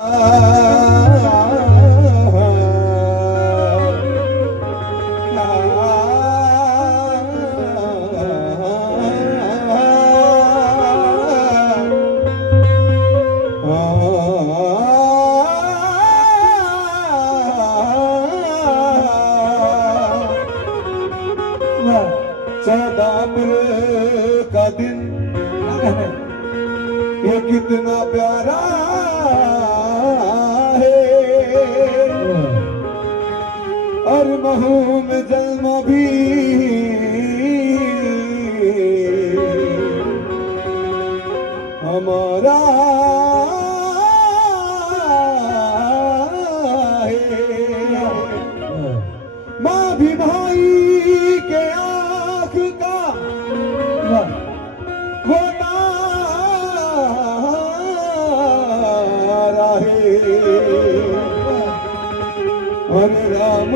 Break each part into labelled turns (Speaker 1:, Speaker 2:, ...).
Speaker 1: Ah.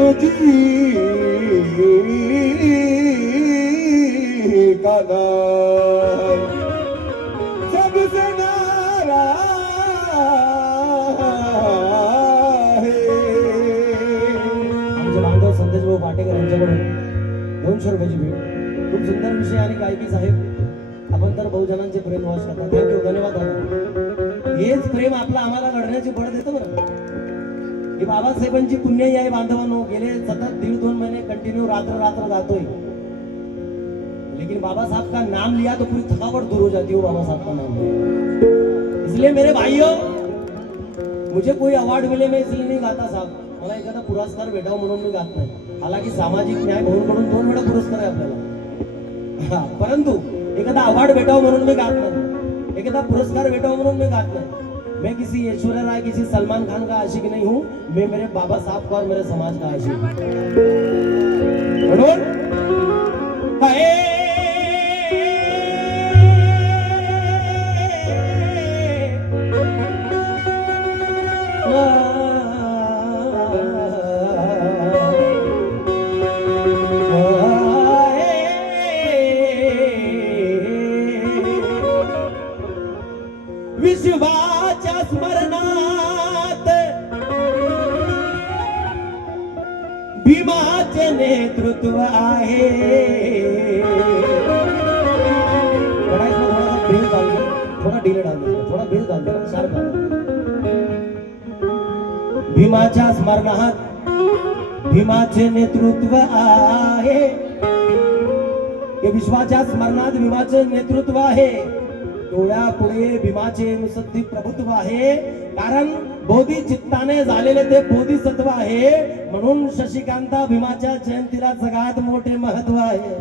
Speaker 1: Ram ji का नाम सबसे नारा है।
Speaker 2: आमचे बांधव संदेश भाऊ पाटेकर यांच्याकडून दोनशे रुपयाची भेट. खूप सुंदर विषय आणि गायकी साहेब. आपण तर बहुजनांचे प्रेम वॉश करता थँक्यू धन्यवाद दादा. हेच प्रेम आपला आम्हाला लढण्याची बळ देतं बरं. ही बाबासाहेबांची पुण्याई आहे बांधवांनो गेले सतत दीड दोन महिने कंटिन्यू रात्र रात्र गातोय लेकिन बाबा साहब का नाम लिया तो पूरी थकावट दूर हो जाती है वो बाबा साहब का नाम इसलिए मेरे भाइयों मुझे कोई अवार्ड मिले मैं इसलिए नहीं गाता साहब. मला एखादा पुरस्कार भेटावा म्हणून मी गात नाही. हालाकी सामाजिक न्याय भवनकडून दोन वेळा पुरस्कार आहे आपल्याला. परंतु एखादा अवार्ड भेटावा म्हणून मी गात नाही. एखादा पुरस्कार भेटावा म्हणून मी गात नाही. मैं किसी ऐश्वर्या राय किसी सलमान खान का आशिक नहीं हूँ। मैं मेरे बाबा साहब का और मेरे समाज का आशिक हूँ। हे विश्वाच्या स्मरणात भीमाचे नेतृत्व आहे. डोळ्यापुढे भीमाचे मुसद्दी प्रभुत्व आहे. कारण बोधी चित्ताने झालेले ते बोधिसत्व आहे. म्हणून शशिकांता भीमाच्या जयंतीला सगळ्यात मोठे महत्त्व आहे.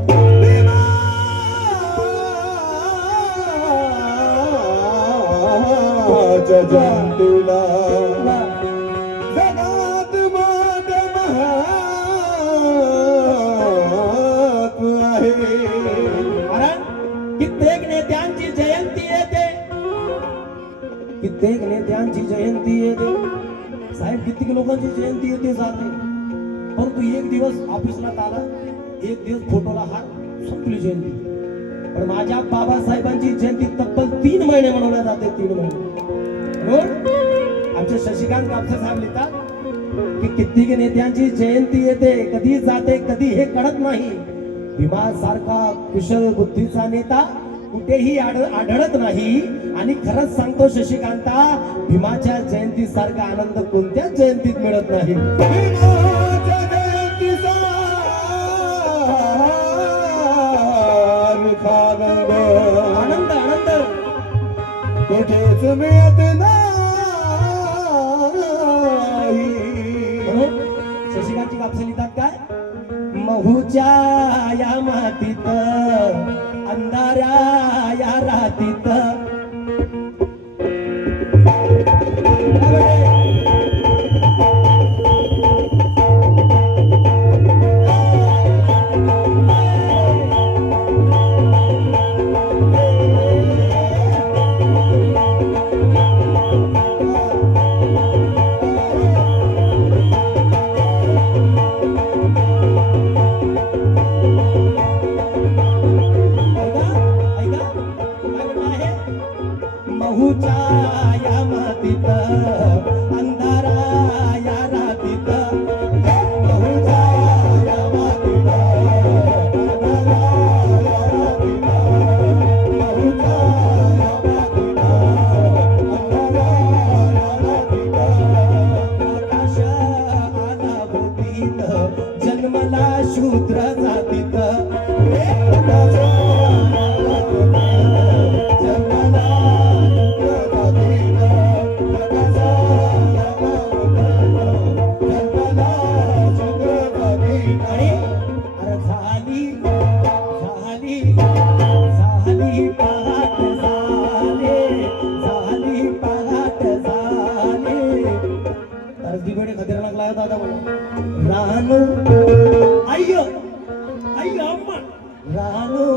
Speaker 1: जयंतीला
Speaker 2: कित्येक नेत्यांची जयंती येते. साहेब कित्येक लोकांची जयंती येते जाते परंतु एक दिवस ऑफिसला आला. एक दिवस फोटोला हात संपली जयंती. पण माझ्या बाबासाहेबांची जयंती तब्बल तीन महिने मनवल्या जाते तीन महिने. म्हणून आमचे शशिकांत कापसे साहेब लिहितात की कित्येक नेत्यांची जयंती येते कधी जाते कधी हे कळत नाही. भीमा सारखा कुशल बुद्धीचा नेता कुठेही आढ- आढळत नाही. आणि खरंच सांगतो शशिकांता भीमाच्या जयंती सारखा आनंद कोणत्याच जयंतीत मिळत नाही. आनंद आनंद.
Speaker 1: कुठेच मिळत नाही.
Speaker 2: शशिकांतची कापसे लिहितात काय? महूच्या या मातीत अंधाऱ्या या रातीत
Speaker 1: बिबेड लागला लागत आता राहणू. आई आई अम्मा. राहणू.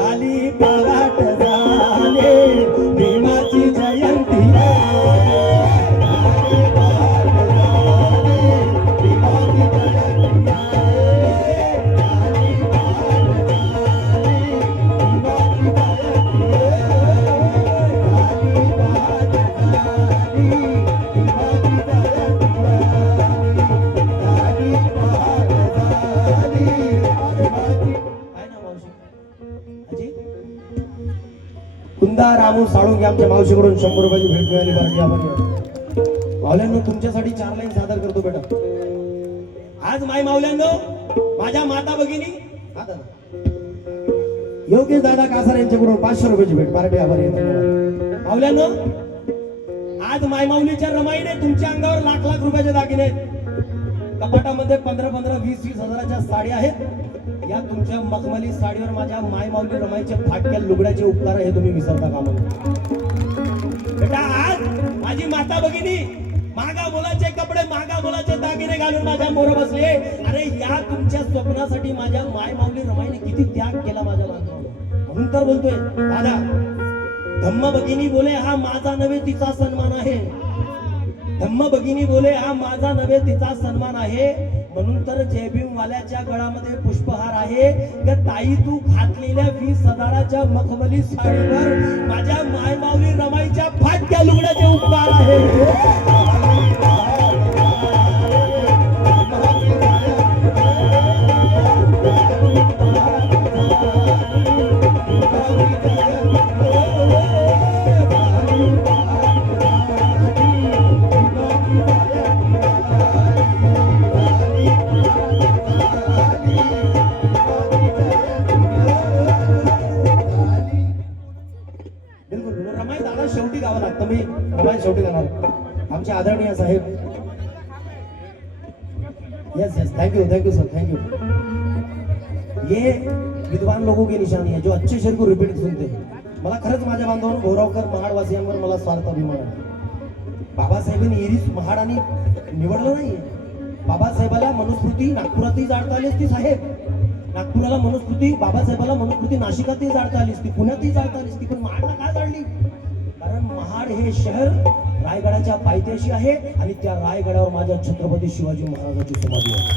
Speaker 1: Ali करून शंभर रुपयाची भेट मिळाली बाकी आभारी मावल्यानं तुमच्यासाठी चार लाईन सादर करतो बेटा.
Speaker 2: आज माय मावल्यानं माझ्या माता भगिनी योगेश दादा कासार यांच्याकडून पाचशे रुपयाची भेट. पार्टी आभारी मावल्यानं आज मायमाऊलीच्या रमाईने तुमच्या अंगावर लाख लाख रुपयाचे दागिने कपाटामध्ये पंधरा पंधरा वीस वीस हजाराच्या साड्या आहेत. या तुमच्या मखमली साडीवर माझ्या मायमाऊली रमाईच्या फाटक्या लुगड्याचे उपकार हे तुम्ही विसरता का बेटा आज. माझी माता भगिनी महागा मुलाचे कपडे महागा मुलाचे दागिने घालून माझ्या मोर बसले. अरे या तुमच्या स्वप्नासाठी माझ्या माय माऊली रमाईने किती त्याग केला माझ्या बांधवांना. म्हणून तर बोलतोय दादा धम्म भगिनी बोले हा माझा नव्हे तिचा सन्मान आहे. धम्म भगिनी बोले हा माझा नव्हे तिचा सन्मान आहे. म्हणून तर जयभीमवाल्याच्या गळामध्ये पुष्पहार आहे. ग ताई तू घातलेल्या वीस हजाराच्या मखमली साडीवर माझ्या मायमावली रमाईच्या फाटक्या लुगड्याचे उपकार आहे दादा लागतं मी मोबाईल शेवटी देणार. आमचे आदरणीय साहेब. Yes yes thank you thank you sir thank you ये विद्वान लोगों की निशानी है जो अच्छे शेर को रिपीट सुनते हैं। मला खरंच माझ्या बांधवांवर गौरवकर महाडवासियांवर मला स्वार्थ अभिमान आहे. बाबासाहेबांनी एरीस आणि निवडलं नाही बाबासाहेबाला मनुस्मृती नागपुरातही जाळता आली असती साहेब. नागपुराला मनुस्मृती बाबासाहेबाला मनुस्मृती नाशिकातही जाळता आली असती पुण्यातही जाळता आली असती पण महाडला काय जाळली? महाड हे शहर रायगडाच्या पायथ्याशी आहे आणि त्या रायगडावर माझ्या छत्रपती शिवाजी महाराजांची समाधी आहे.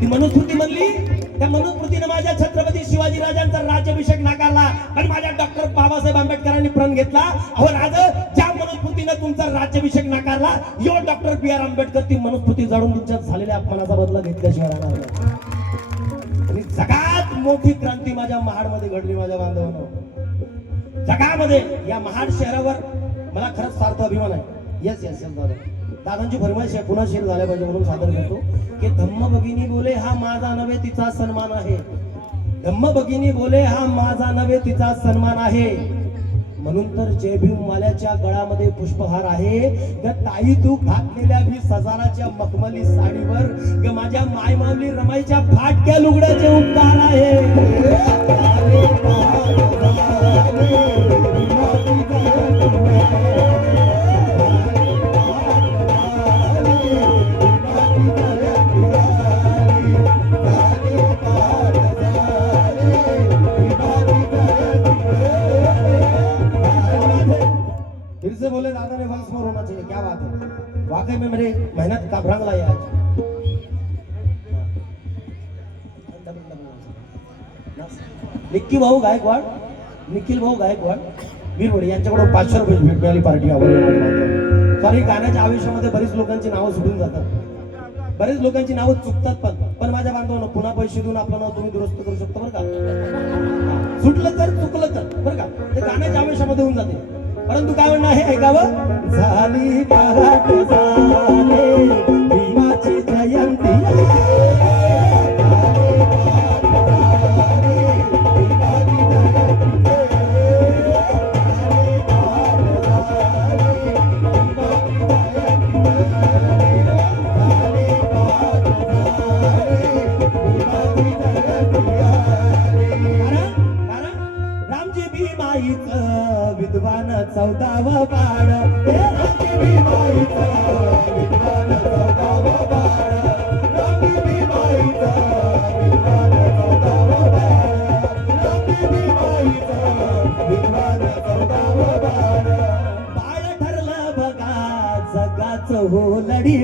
Speaker 2: ती मनुस्मृती म्हणली त्या मनुस्मृतीने माझ्या छत्रपती शिवाजी राजांचा राज्याभिषेक नाकारला. पण माझ्या डॉक्टर बाबासाहेब आंबेडकरांनी प्रण घेतला. अहो राज ज्या मनुस्मृतीने तुमचा राज्याभिषेक नाकारला यो डॉक्टर बी आर आंबेडकर ती मनुस्मृती जाळून तुमच्या झालेल्या अपमानाचा बदला घेतल्याशिवाय राहणार सगळ्यात आणि जगात मोठी क्रांती माझ्या महाडमध्ये घडली माझ्या बांधवांना जगामध्ये या महाड शहरावर मला खरंच सार्थ अभिमान आहे. येस येस येस दादा. दादांची फरमाईश आहे पुन्हा शेर झाल्या पाहिजे म्हणून सादर करतो. की धम्म भगिनी बोले हा माझा नव्हे तिचा सन्मान आहे. धम्म भगिनी बोले हा माझा नव्हे तिचा सन्मान आहे. म्हणून तर जय भीम गळामध्ये पुष्पहार आहे. ग ताई तू घातलेल्या वीस हजाराच्या मखमली साडीवर ग माझ्या मायमावली रमाईच्या फाटक्या लुगड्याचे उपकार आहे. निक्की भाऊ गायकवाड निखिल भाऊ गायकवाड वीरवडी यांच्याकडून पाचशे रुपये भेट मिळाली पार्टी सॉरी गाण्याच्या आयुष्यामध्ये बरीच लोकांची नावं सुटून जातात. बरेच लोकांची नावं चुकतात पण पण माझ्या बांधवांना पुन्हा पैसे देऊन आपलं नाव तुम्ही दुरुस्त करू शकता बरं का? सुटलं तर चुकलं तर बरं का? ते गाण्याच्या आवेशामध्ये होऊन जाते. परंतु काय म्हणणं आहे ऐकावं? झाली. रामजी भीमाईचं विद्वान चौदाव पाड बाळ. ठरलं बघा जगाच हो लढी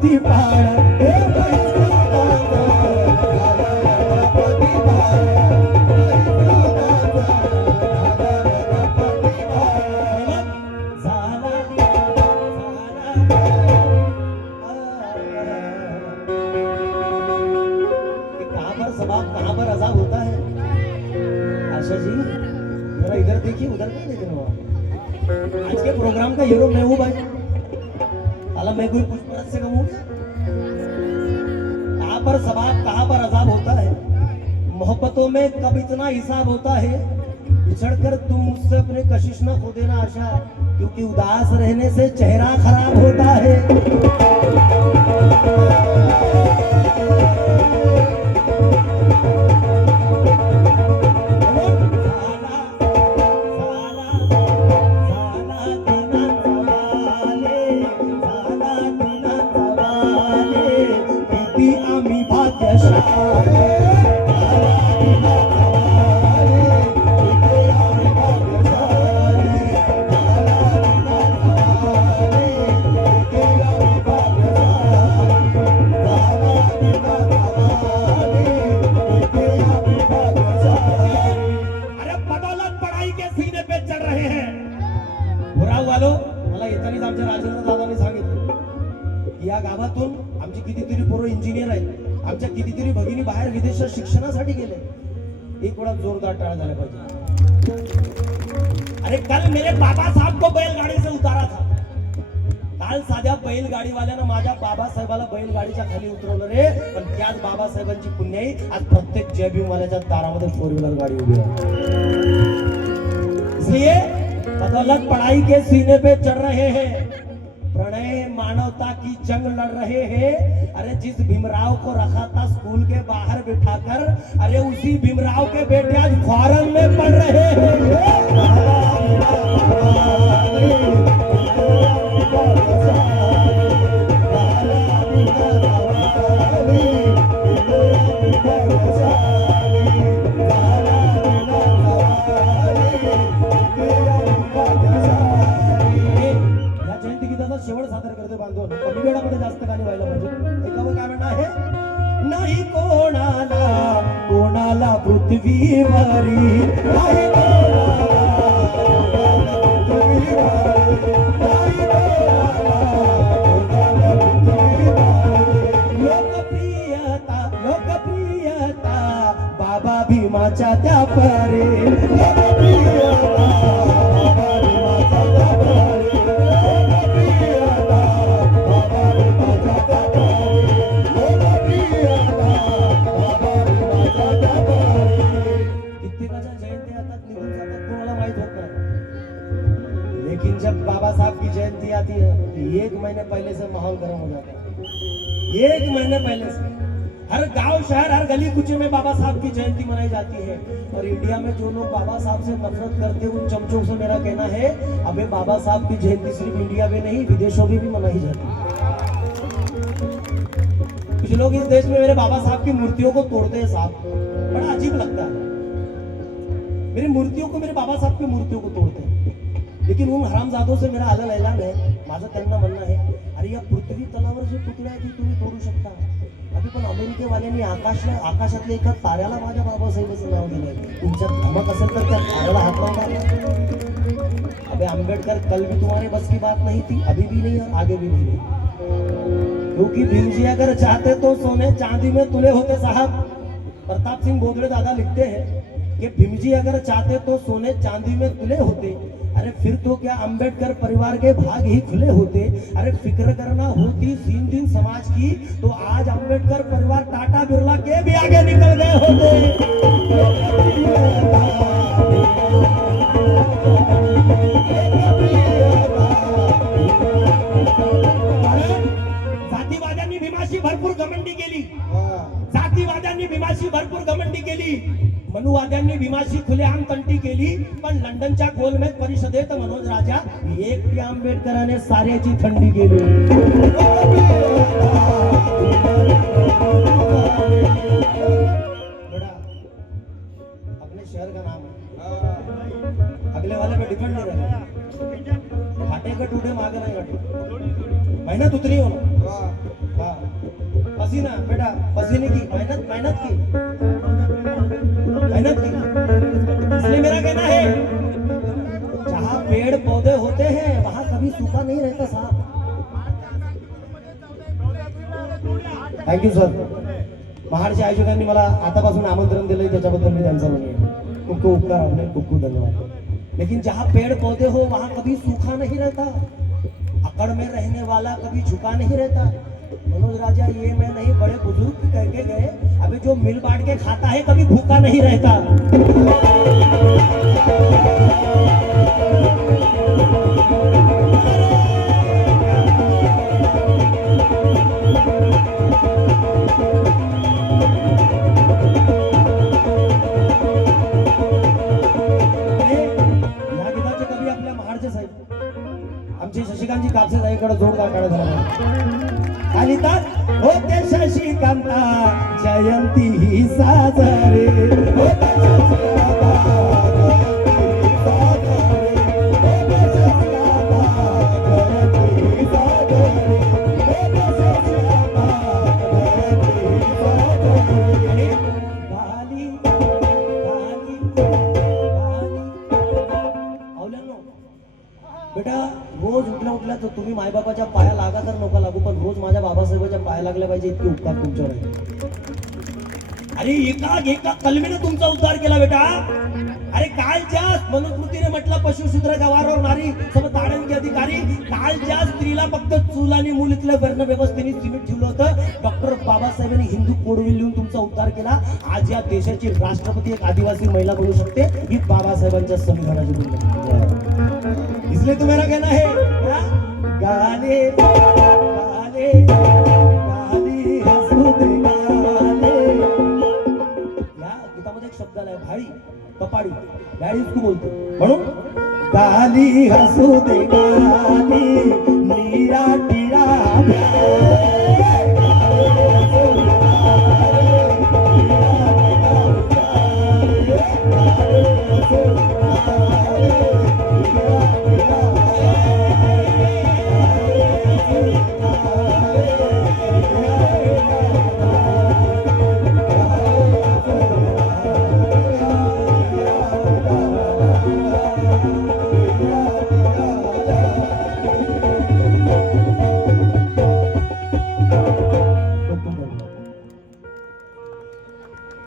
Speaker 2: 地方 तुम मुझसे अपने कशिश ना खो देना आशा क्योंकि उदास रहने से चेहरा खराब होता है। सांगितलं गावातून आमची कितीतरी पोरं इंजिनियर आहेत. आमच्या कितीतरी भगिनी बाहेर विदेशात शिक्षणासाठी गेले. एक वेळा जोरदार टाळा झाला पाहिजे.
Speaker 3: अरे काल मेरे बाबा साहब को बैलगाड़ी से उतारा था.
Speaker 2: काल साध्या बैलगाडीवाल्यानं माझ्या बाबासाहेबाला बैलगाडीच्या खाली उतरवलं रे. पण त्याच बाबासाहेबांची पुण्याई आज प्रत्येक जयभीमवाल्याच्या दारामध्ये फोर व्हीलर गाडी उभी आहे. इसलिए पढ़ाई के सीने पे चढ़ रहे हैं. मानवता की जंग लड़ रहे हैं। अरे जिस भीमराव को रखा था स्कूल के बाहर बिठाकर अरे उसी भीमराव के बेटे आज फॉरन में नाही त्या परे. बाबा साहब की जयंती आती है एक महीने पहले से माहौल गर्म हो जाता है। एक महीने पहले से। हर गाँव, शहर, हर गली कुचे में बाबा साहब की जयंती मनाई जाती है। और इंडिया में जो लोग बाबा साहब से नफरत करते हैं, उन चमचों से मेरा कहना है, अबे बाबा साहब की जयंती सिर्फ़ इंडिया में नहीं, विदेशों में भी मनाई जाती है। कुछ लोग इस देश में मेरे बाबा साहब की मूर्तियों को तोड़ते हैं साहब। बड़ा अजीब लगता है। मेरी मूर्तियों को मेरे बाबा साहब की मूर्तियों को तोड़ते हैं। लेकिन उन हरामजादों से मेरा अलग ऐलान है। माझं त्यांना म्हणणं आहे अरे या पृथ्वी तलावर जे आहेत ते तुम्ही तोडू शकता अभि पण अमेरिकेवाल्यांनी आकाश आकाशातल्या एका ताऱ्याला माझ्या बाबासाहेबांचं नाव दिलंय. तुमच्यात धमक असेल तर त्या ताऱ्याला हात लावणार अबे, आंबेडकर कल भी तुम्हारे बस की बात नहीं थी अभी भी नहीं और आगे भी नहीं क्योंकि भीम जी अगर चाहते तो सोने, चांदी में तुले होते साहब. प्रताप सिंह बोधड़े दादा लिखते हैं. कि भीमजी अगर चाहते तो सोने चांदी में तुले होते। अरे फिर तो क्या अंबेडकर परिवार के भाग ही खुले होते? अरे फ़िक्र करना होती सीन दिन समाज की तो आज अंबेडकर परिवार टाटा बिरला के भी आगे निकल गए होते। मनुवाद्यांनी भीमाशी खुलेआम तंटी केली पण लंडनच्या गोलमेज परिषदेत मनोज राजा एकटी आंबेडकराने साऱ्याची थंडी केली. बेटा, अपने शहर का नाम है अगले वाले पे डिपेंड नहीं रहना फाटे का टूटे मागे नहीं हटे मेहनत उतनी हो ना? पसीना बेटा पसीने की मेहनत मेहनत की. मेहनत की इसलिए मेरा कहना है, जहाँ पेड़ पौधे होते हैं, वहाँ कभी सूखा नहीं रहता साहब। थैंक यू सर
Speaker 1: महाडच्या आयोजकांनी मला आतापासून आमंत्रण दिलंय, त्याच्याबद्दल मी त्यांचा खूप उपकार आपले खूप खूप धन्यवाद. लेकिन जहाँ पेड़ पौधे हो, वहाँ कभी सूखा नहीं रहता. अकड़ में रहने वाला कभी झुका नहीं रहता. मनोज राजा ये मैं नहीं बड़े बुजुर्ग कह के गए। अभी जो मिल बांट के खाता है कभी भूखा नहीं रहता। बेटा रोज उठल्या उठल्या तर तुम्ही मायबापाच्या पाया लागा तर नका लागू पण रोज माझ्या बाबासाहेबाच्या पाया लागल्या पाहिजे इतके उपकार तुमच्यावर
Speaker 2: अरे एका एका कलमेनं तुमचा उद्धार केला बेटा. अरे काल ज्या मनुस्मृतीने म्हटलं पशुशूद्र जवारावर नारी सम अधिकारी काल ज्या स्त्रीला फक्त चूल आणि मूल इथलं वर्ण व्यवस्थेने सीमित ठेवलं होतं. डॉक्टर बाबासाहेबांनी हिंदू कोडविल लिहून तुमचा उद्धार केला. आज या देशाची राष्ट्रपती एक आदिवासी महिला बनू शकते ही बाबासाहेबांच्या संविधानाची इसलिए तो मेरा कहना है? क्या? गाने गाले गाली हसू दे गाले या गीतामध्ये एक शब्द आलाय भाडी कपाडी गाडी तू बोलतो. म्हणून गाली हसू दे गाली नीरा टिरा